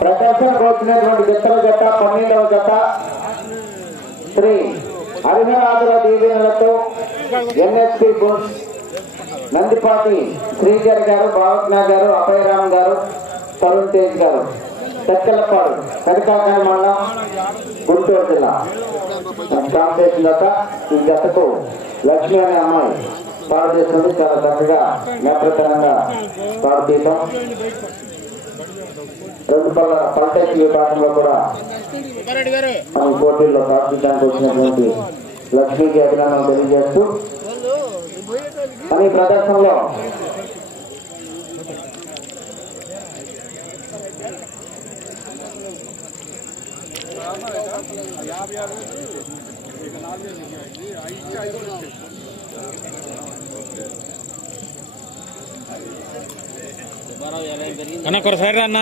ప్రదర్శనకు వచ్చినటువంటి జతల జత పన్నెండవ జత. శ్రీ హరిహరాదుల దీవెనలతో ఎన్ఎస్పి బుల్స్ నందిపాటి శ్రీధర్ గారు భావజ్ఞా గారు అభయరామ్ గారు తరుణ్ తేజ్ గారు. తెక్కలపాడు కడికాకాని మండలం గుంటూరు జిల్లా. కాంపిటీషన్ జత ఈ జతకు లక్ష్మి అనే అమ్మాయి పాడు చేస్తుంది. చాలా చక్కగా నేత్రతరంగా పాడు తీయటం రెండు పల్ల పల్టెక్ విభాగంలో కూడా మన పోటీల్లో పాల్గొనడానికి వచ్చినటువంటి లక్ష్మికి అభినందనలు తెలియజేస్తూ మన ఈ ప్రదర్శనలో అన్న అన్న.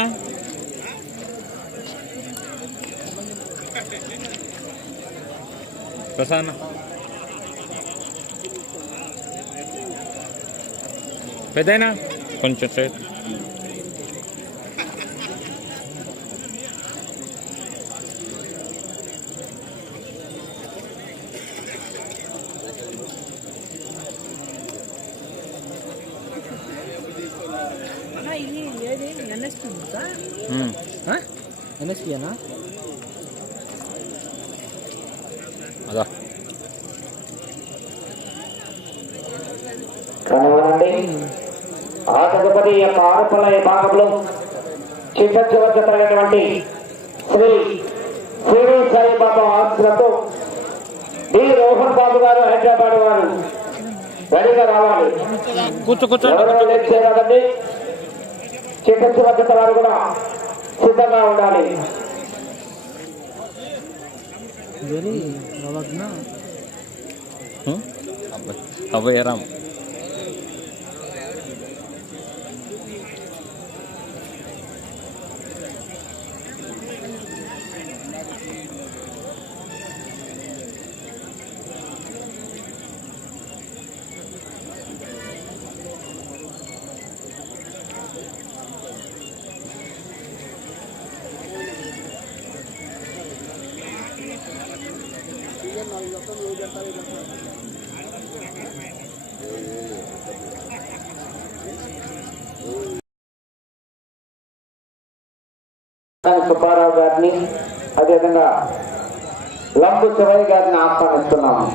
ప్రసాద్. పెద్దయినా? కొంచెం సైడ్ అన్న ఇది ఏది? ఎన్ఎస్పి ఉందా? చిత్తచివచ్చినటువంటి శ్రీ శ్రీ సాయిబాబా ఆశలతో డి. రోహన్ బాబు గారు హైదరాబాద్ వారు రెడీగా రావాలి. కూర్చో కూర్చో. ఎవరో లేచే కదండి చిత్తచివచ్చిత వారు కూడా సిద్ధంగా ఉండాలి. వెరీ ప్రవజ్ఞ సుబ్బారావు గారిని అదేవిధంగా లంబు శివయ్య గారిని ఆహ్వానిస్తున్నాము.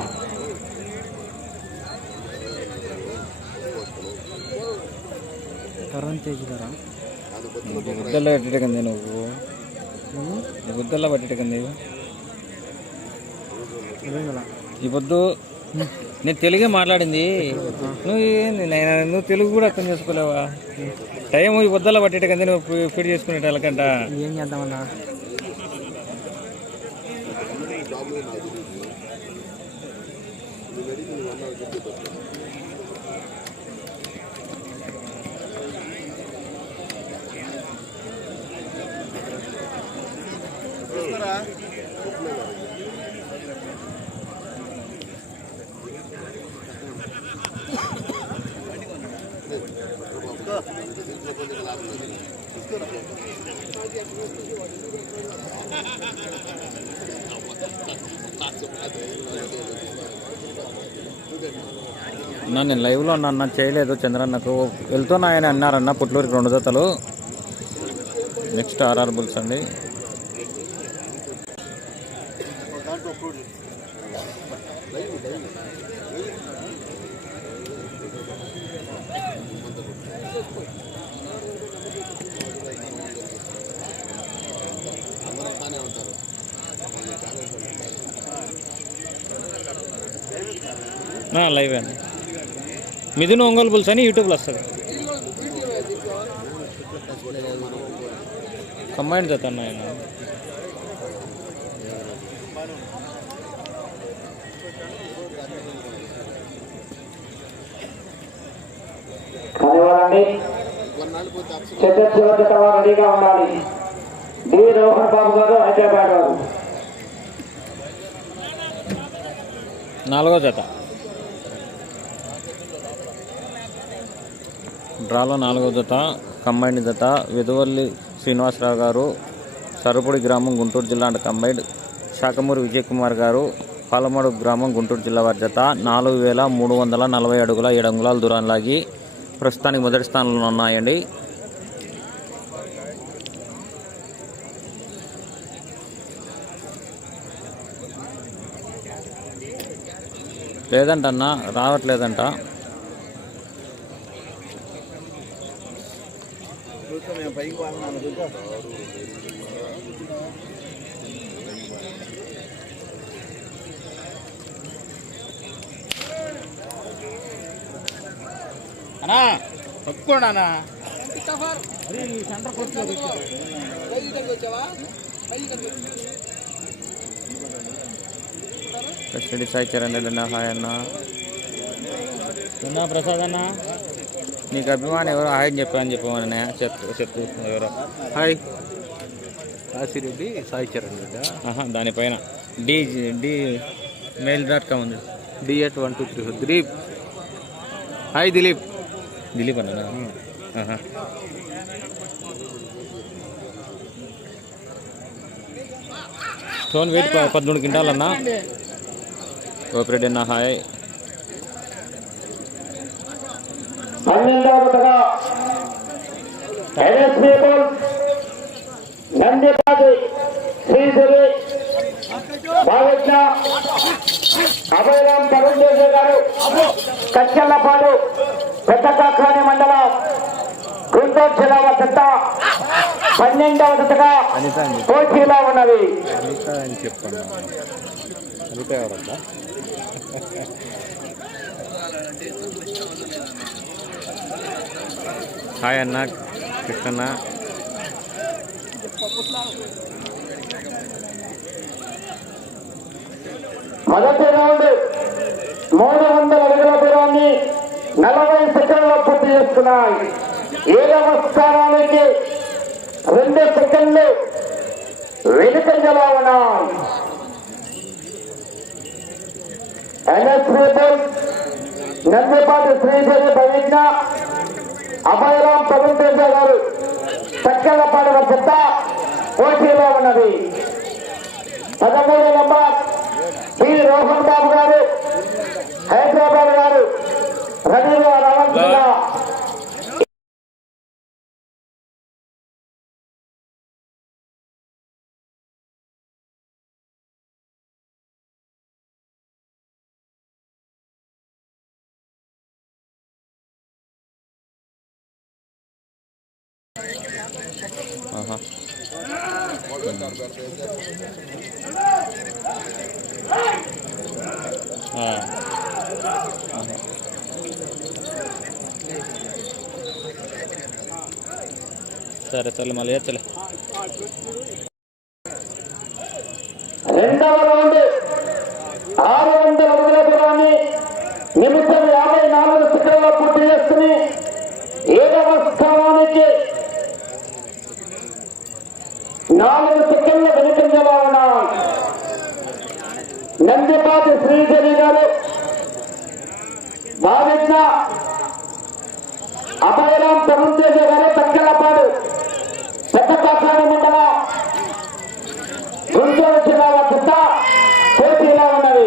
గుద్దల్లో నువ్వు. ఈ గుద్దల్లో పట్టేటకంది ఇదేంగల ఈ పొద్దు నేను తెలుగే మాట్లాడింది. నువ్వు ఏంది నాయనా, నువ్వు తెలుగు కూడా అర్థం చేసుకోలేవా? టైం ఈ వద్దల పట్టేట కదా నువ్వు ఫిట్ ఫీడ్ చేసుకునే వాళ్ళకంట ఏం చేద్దామన్నా? అన్న నేను లైవ్లో ఉన్నా అన్న చేయలేదు చంద్రన్నకు. వెళ్తున్నా ఆయన అన్నారన్న పుట్లూరికి రెండు జతలు. నెక్స్ట్ ఆర్ఆర్ బుల్స్ అండి. లైవ్ అండి. మిథున్ ఒంగోలు బుల్స్ అని యూట్యూబ్లో వస్తుంది. కంబైన్ అన్న ఆయన కానివ్వండి చతుర్థ వారు రెడీగా ఉండాలి. డి రోహన్ బాబు గారు హైదరాబాద్ గారు. నాలుగో జత. డ్రాలో నాలుగో జత కంబైండ్ జత వెదువల్లి శ్రీనివాసరావు గారు సరుపుడి గ్రామం గుంటూరు జిల్లా అండ్ కంబైండ్ శాఖమూరి విజయ్ కుమార్ గారు పాలమడు గ్రామం గుంటూరు జిల్లా వారి జత నాలుగు వేల మూడు వందల నలభై అడుగుల ఏడు అంగుళాల దూరం లాగి ప్రస్తుతానికి మొదటి స్థానంలో ఉన్నాయండి. లేదంటన్నా రావట్లేదంట. అన్నా ఒప్పుకోండి అన్నా కస్టడీ సాయి చరణ్ రెడ్డి అన్న హాయ్ అన్న ఉన్నా ప్రసాద్ అన్న నీకు అభిమానం ఎవరో? హాయ్ అని చెప్పాను చెప్పమని చెప్తూ చెప్తూ ఎవరో? హాయ్. కాశీరెడ్డి సాయి చరణ్ రెడ్డి? దానిపైన. D D mail dot com ఉంది. D at one two three four. Dileep. Hi Dileep. Dileep అన్న స్టోన్ వెయిట్ పదమూడు క్వింటాలన్నా? గోపిరెడ్డి అన్న హాయ్. పన్నెండవదిగా ఎన్ఎస్పీ నందిపాటి శ్రీశ్రీ భావించిన అభయరామ్ తరుణ్ గారు కచ్చల్లపాడు పెద్ద కాకాని మండలం గుంటూరు జిల్లా వద్ద పన్నెండవ జతగా పోటీలో ఉన్నది అనిత అని చెప్పాను అనిత ఎవరబ్బా హాయ్ అన్న కృష్ణ మొదటి రౌండ్ మూడు వందల అడుగుల దూరాన్ని నలభై సెకండ్లో పూర్తి చేస్తున్నాయి ఏడవ స్థానానికి రెండు సెకండ్లు వెనుకంజలా ఉన్నాయి ఎన్ఎస్ రేపల్ నందిపాటి శ్రీదేవి ప్రవిజ్ఞ అభయరాం ప్రవీణ్ తేజ గారు చక్కెలపాడు చెత్త పోటీలో ఉన్నది. పదమూడు నంబర్. పి రోహన్ బాబు గారు హైదరాబాద్ గారు రెడీగా రావాల్సిందిగా ఆహా ఆ. ఆహా. సరే సరే మళ్ళీ వేచ్చలే రెండవ రౌండ్. ఆరు వందల అడుగుల దూరాన్ని నిమిషం యాభై నాలుగు సెకండ్ల పూర్తి చేసుకుని ఏడవ స్థానానికి నాలుగు సెకండ్ల వెనుకంజలా ఉన్నాం. నందిపాటి శ్రీదేవి గారు భావించిన అభయరాం తరుణ్ తేజ గారు తక్కలపాడు పెద్ద కాకాని మండలం గుంటూరు జిల్లా వద్ద పోటీలో ఉన్నది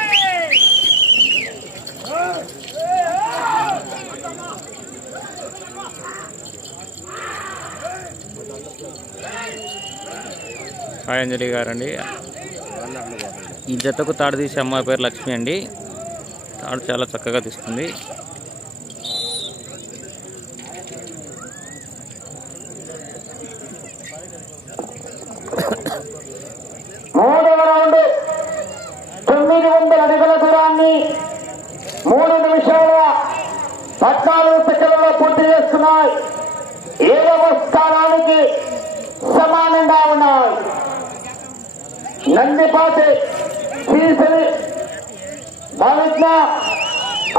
హాయ్ అంజలి గారండి. ఈ జతకు తాడు తీసే అమ్మాయి పేరు లక్ష్మి అండి. తాడు చాలా చక్కగా తీస్తుంది మూడవ రౌండ్ తొమ్మిది వందల అడుగుల దూరాన్ని మూడు నిమిషాల పద్నాలుగు సెకండ్లలో పూర్తి చేస్తున్నాయి ఏడవ స్థానానికి సమానంగా ఉన్నాయి నందిపాటి శ్రీశ్రీ భావించిన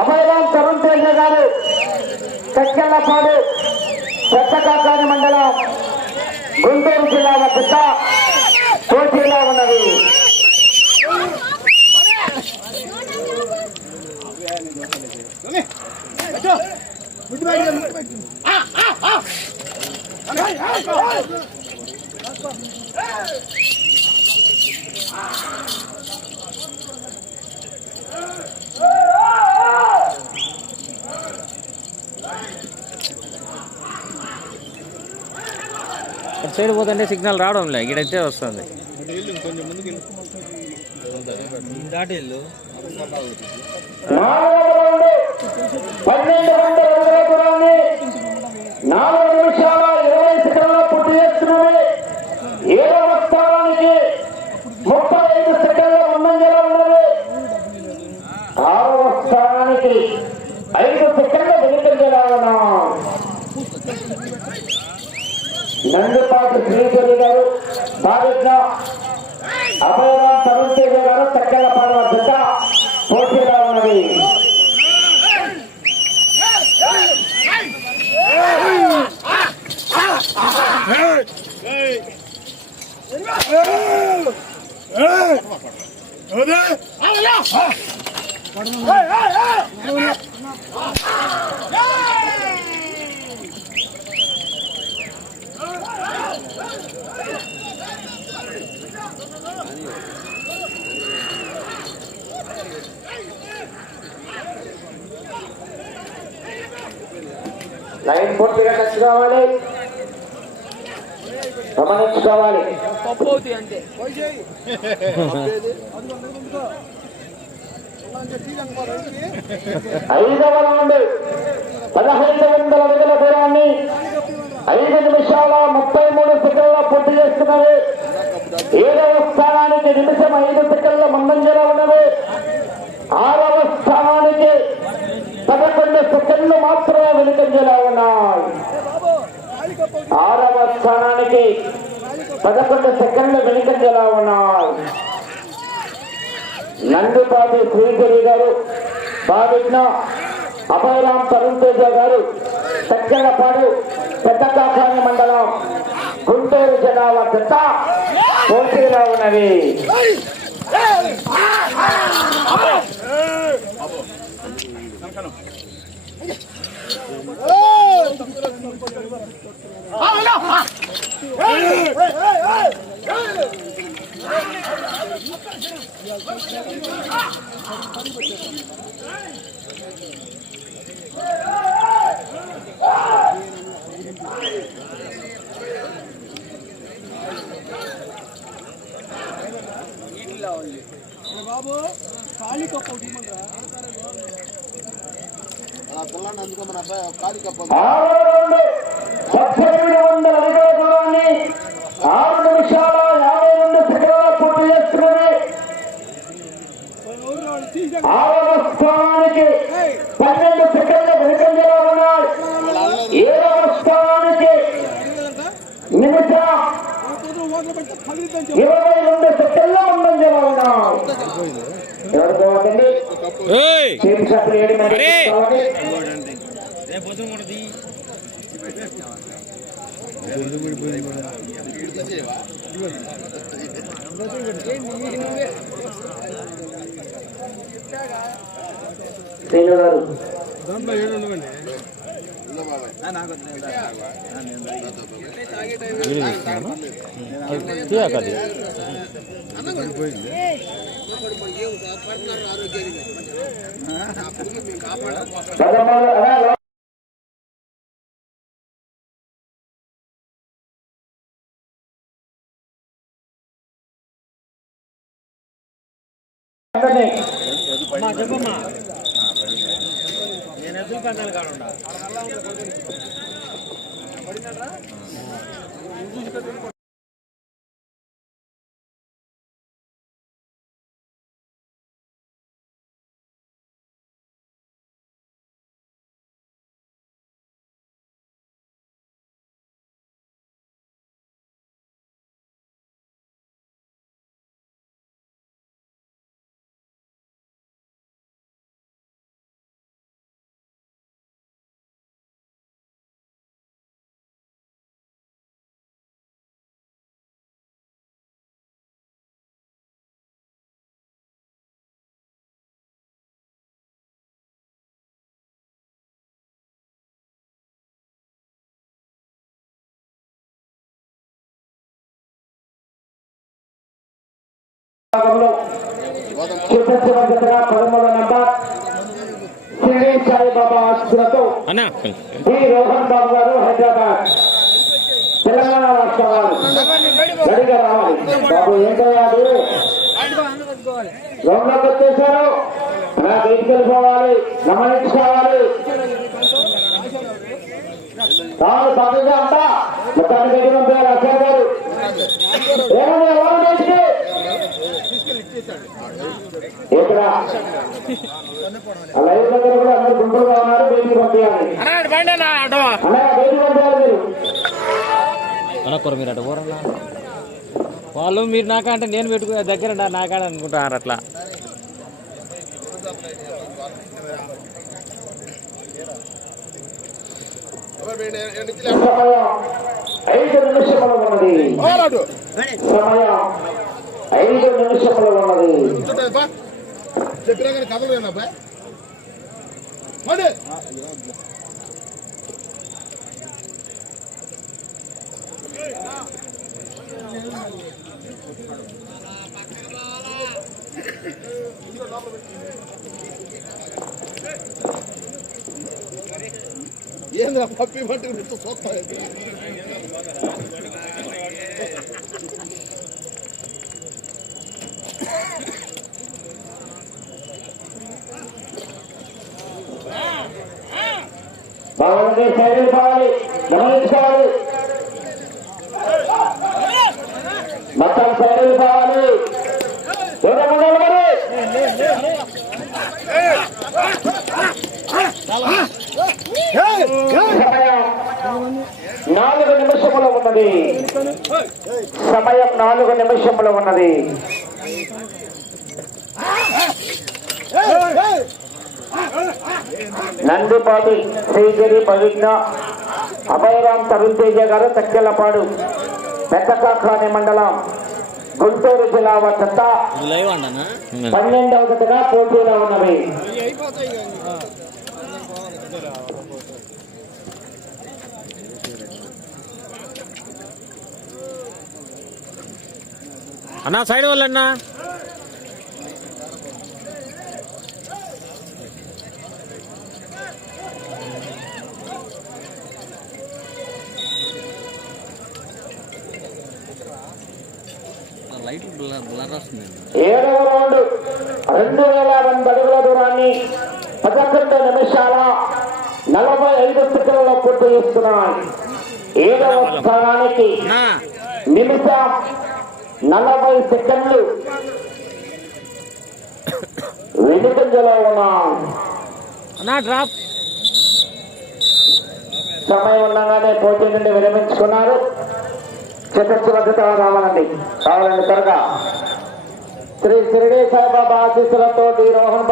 అభయరాం తరుణ్ తేజ గారు కచ్చల్లపాడు పెద్ద కాకాని మండలం గుంటూరు జిల్లా వద్ద పోటీలో ఉన్నది అటు సైడ్ పోతుంటే సిగ్నల్ రావడం లే ఇక్కడైతే వస్తుంది. పన్నెండు వందల అడుగుల దూరాన్ని నాలుగు నిమిషాల ఇరవై సెకండ్ల పూర్తి చేస్తున్నది ఏడవ స్థానానికి ముప్పై ఐదు సెకండ్ల ముందంజలో ఉన్నది ఆరవ స్థానానికి ఐదు సెకండ్ల వెనుకంజలా ఉన్నాం నందుపాటి శ్రీధరి గారు బాధ్యత అభయ లైన్ పూర్తిగా టచ్ కావాలి. గమనించుకోవాలి ఐదవ రౌండ్ పదహైదు వందల అడుగుల దూరాన్ని ఐదు నిమిషాల ముప్పై మూడు సెకండ్ల పూర్తి చేస్తున్నది. ఏడవ స్థానానికి నిమిషం ఐదు సెకండ్ల ముందంజలో ఉన్నది. ఆరవ స్థానానికి పదకొండు సెకండ్లు మాత్రమే వెనుకంజలో ఆరవ స్థానానికి పదకొండు సెకండ్లు వెనుకంజలా ఉన్నారు నందుపాటి శ్రీగిరి గారు బావిజ్ఞ అభయరామ్ తరుణ్ తేజ గారు చక్కెలపాడు పెద్ద కాకాని మండలం గుంటూరు జనాల పెద్ద పోటీలో ఉన్నది ఆరో రౌండ్ పద్దెనిమిది వందల అడుగుల దూరాన్ని ఆరు నిమిషాల యాభై రెండు సెకండ్ల పూర్తి చేస్తున్నది. ఆరవ స్థానానికి పన్నెండు సెకండ్ల వెనుకంజలో ఉన్నాయి ఏడవ స్థానానికి నిమిషం ఇరవై రెండు సెకండ్ల ముందంజలో ఉన్నాయి ఎవరు పోవద్దండి టీం సభ్యులు ఏడు మంది తీసుకోవాలి. శ్రీను గారు తీయక అది పదమూడు দেখো মা। పదమూడు నంబర్ సాయిబాబా రోహన్ బాబు గారు హైదరాబాద్ తెలంగాణ రాష్ట్ర వారు గడిగా రావాలి. బాబు ఏంటయ్యాడు గవర్నమెంట్ వచ్చేసారు. నా బయటికి వెళ్ళిపోవాలి. గమనించుకోవాలి. తాను పక్కగా అంతా మొత్తాన్ని బయట పంపారు అక్షయ్ గారు. ఏమన్నా ఎవరు ఇక్కడ ఆ లైవ్ దగ్గర కూడా అందరు గుంపులుగా ఉన్నారు బయటికి పంపించాలి అన్నయ్య బయటికి పంపించాలి మీరు. అటు పోరన్నా వాళ్ళు మీరు నాకంటే నేను పెట్టుకునే దగ్గర నాకాడ అనుకుంటారు అట్లా. సమయం. ఐదు నిమిషములు ఉన్నది సమయం. ఐదు నిమిషములు ఉన్నది చెప్పినా కానీ కథలు అబ్బాయి ఏంద్రా పప్పి పట్టి చూస్తా బాగుంది సైకిల్ పాలి గమనించుకోవాలి. మొత్తం సైకిల్ పాలి నాలుగు నిమిషములు ఉన్నది. సమయం నాలుగు నిమిషములు ఉన్నది. నందిపాటి శ్రీగిరి పవిజ్ఞ అభయరాం తరుణ్ తేజ గారు తక్కెలపాడు పెద్దకాకాని మండలం గుంటూరు జిల్లా వద్ద పన్నెండవ జతగా పోటీలో ఉన్నవి. అన్నా సైడ్ వాళ్ళన్నా. లైట్ బ్లర్ వస్తుంది. ఏడవ రౌండ్. రెండు వేల రెండు అడుగుల దూరాన్ని పదకొండు నిమిషాల నలభై ఐదు సెకండ్లలో పూర్తి చేస్తున్నాయి. ఏడవ స్థానానికి నిమిషం నలభై సెకండ్లు వెనుకంజలో ఉన్నాం. అన్నా డ్రాప్. సమయం ఉండగానే పోటీ నుండి విరమించుకున్నారు. చతుర్థ భద్రత రావాలండి కావాలండి త్వరగా. శ్రీ షిరిడి సాయిబాబా ఆశీస్సులతో డి రోహన్